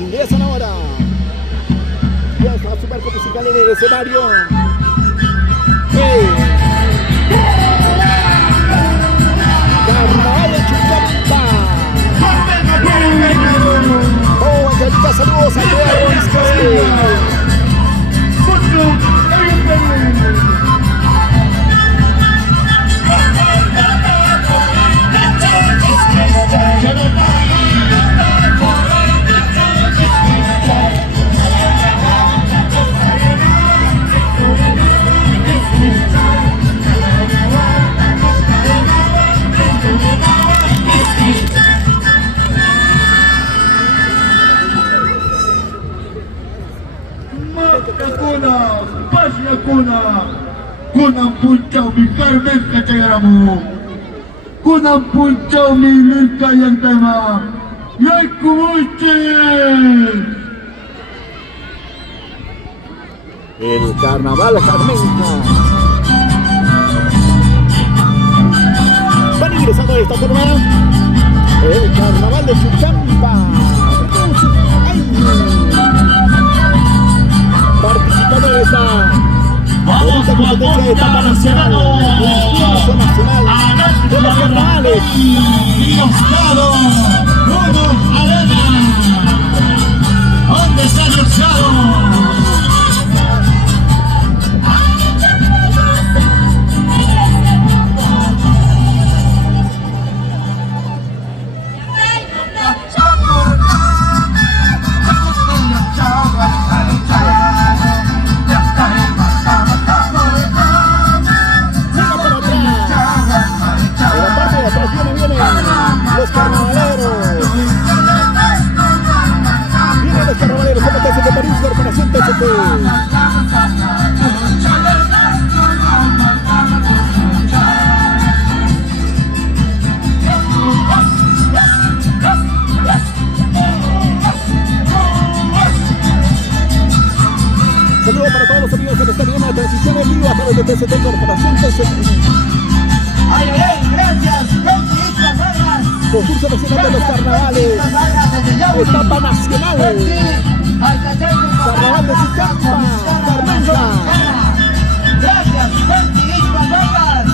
ingresan ahora. Ya está su marco musical en el escenario. ¡Hey! Carnaval de Chucampa. Oh, Angélica, saludos a Andrea Ruiz Castillo. Kunang puncau mi karmes kacayaramu. Kunang puncau mi lirka yang tema. Yai kumucin. El carnaval Carmenja. Van ingresando de esta forma el carnaval de Chucampa. Participando de esta bonita competencia de etapa nacional, del concurso nacional de los carnavales. ¿Dónde está el Oscaro? Los carnavaleros. Vienen los carnavaleros, competencia de Perú, Corporación TCT. Saludos para todos los amigos que nos están viendo la transmisión en vivo a través de TCT Corporación TCT. ¡Ay, ay, gracias! Concurso nacional de los carnavales, etapa nacional, carnaval de Chucampa, Carmenja. Gracias, Islas Vargas,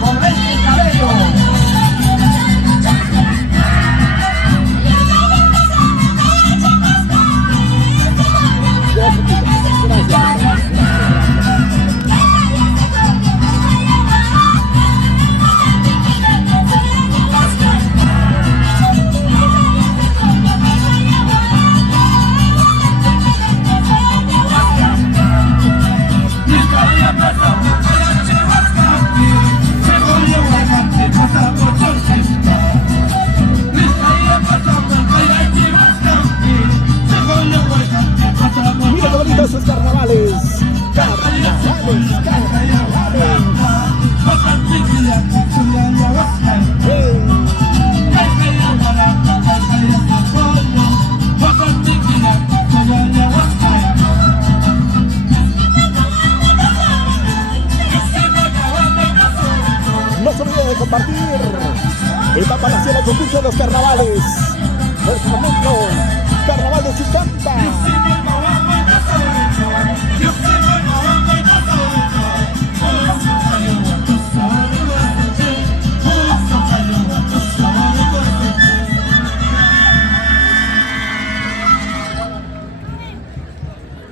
por este cabello. Mira qué bonitos esos carnavales. Carnavales, carnavales. Hey. No se olviden de compartir. Etapa nacional, concurso de los carnavales. En su momento, carnaval de Chucampa.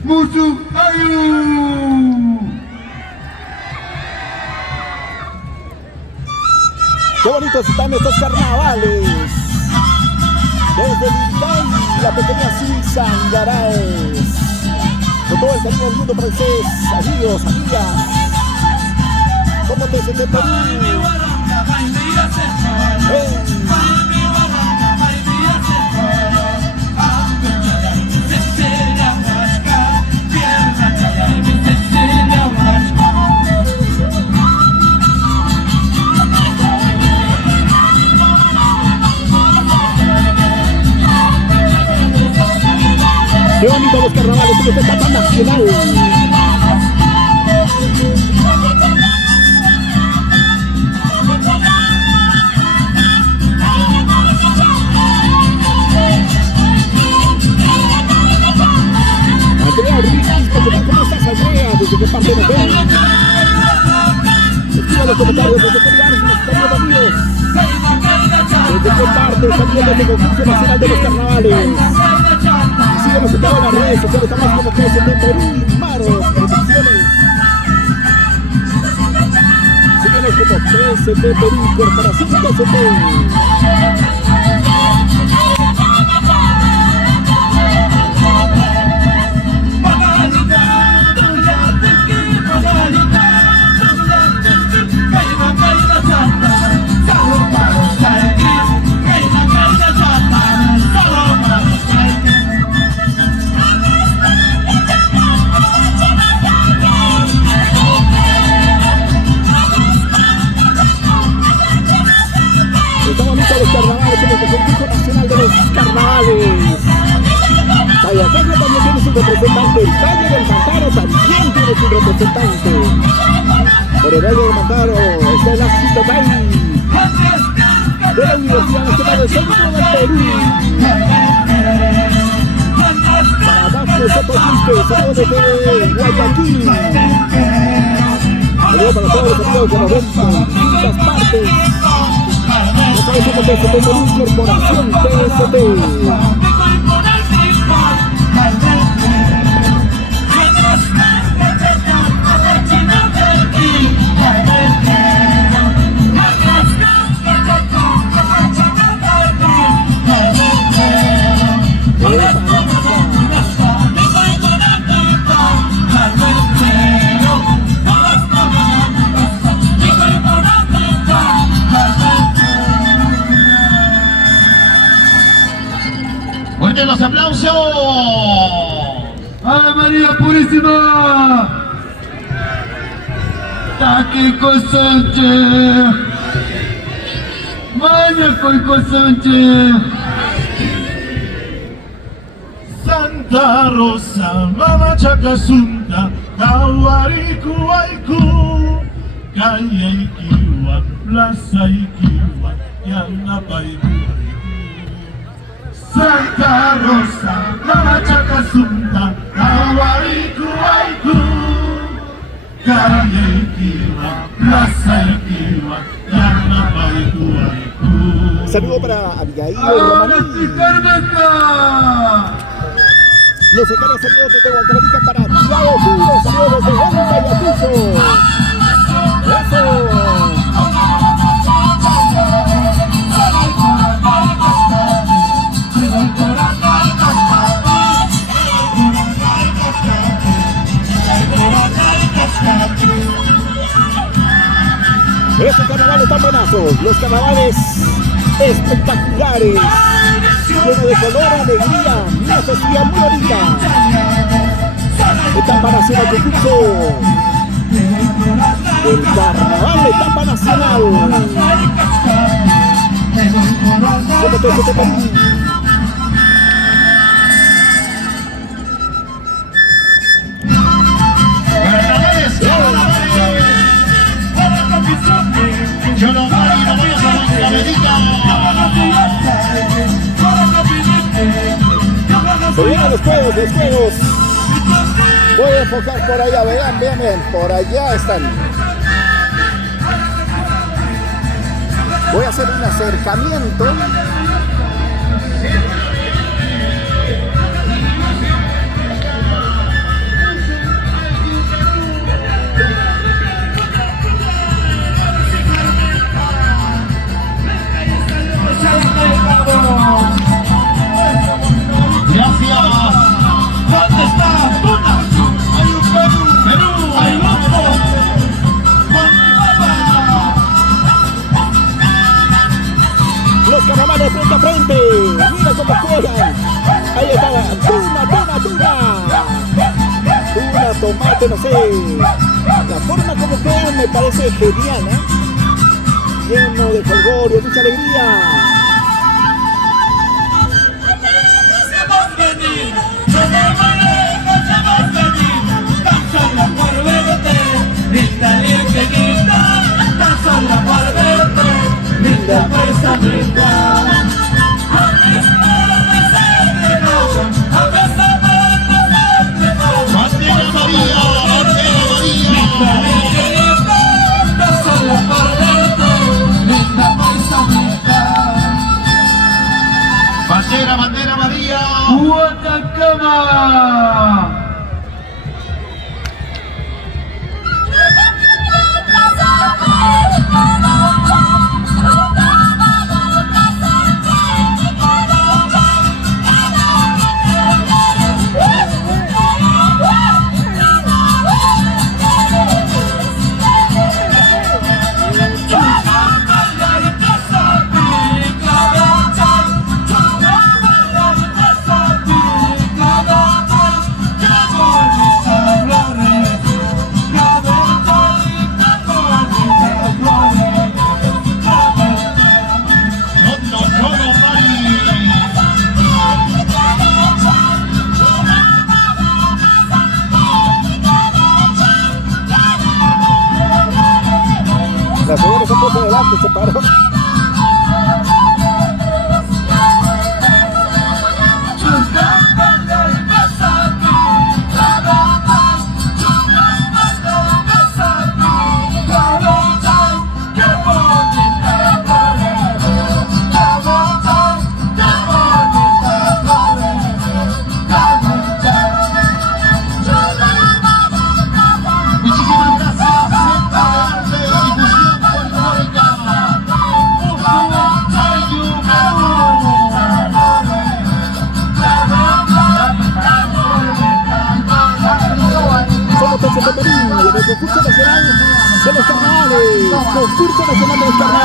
Musuh ayu. Qué bonitos están estos carnavales. Desde Lintay, la pequeña Silsa Angaraes. Con todo el cariño del mundo para ustedes, amigos, amigas. Como TCT Perú. Qué bonito los carnavales de esta etapa nacional. desde qué parte nos ven. Escriban los comentarios desde qué lugar nos están viendo, amigos. Desde qué parte están viendo este concurso nacional de los carnavales. Y síguenos en todas las redes sociales, estamos como TST Perú y Maros Producciones. Síguenos como TST Perú, Corporación TST. Estamos listos los carnavales en el concurso nacional de los carnavales. Tayacaña también tiene su representante. El Valle del Mantaro también tiene su representante. Por el Valle del Mantaro está el Axito Tai de la Universidad Nacional del Centro del Perú. Para Dafne Soto Quispe, saludos desde Guayaquil. Saludos para todos los amigos que nos ven en distintas partes. Ya sabes, somos TST Perú, Corporación TST. ¡Fuertes los aplausos! ¡Ave María Purísima! ¡Taquico Sánchez! ¡Mañaco Sánchez! Santa Rosa, Mama Chacasunda, Kawariku Aiku, Calle Ikiwa, Plaza Ikiwa, Yana Paiku. Santa Rosa, Mama Chacasunda, Kawariku Aiku, Calle Ikiwa, Plaza Ikiwa, Yana Paiku. Saludo para Abigail Romaní. Los secaros saludos desde Huancavelica para Tiago Puro, saludos desde Huanca y Atuso. ¡Eso! Estos carnavales están buenazos, los carnavales espectaculares, lleno de color, alegría, una festividad muy bonita. Etapa nacional concurso del carnaval, etapa nacional. Somos TST Perú. Yo no voy a América. Se vienen los juegos, los juegos. Voy a enfocar por allá, vean, vean, vean, por allá están. Voy a hacer un acercamiento. Carnavales frente a frente, mira cómo juegan. Ahí está, tuna, tomate, no sé. La forma como juegan me parece genial, ¿eh? Lleno de jolgorio, mucha alegría. Guatacama. La señora se puso adelante, se paró. Somos Tercer Perú, en el concurso nacional de los carnavales. Concurso nacional de los carnavales.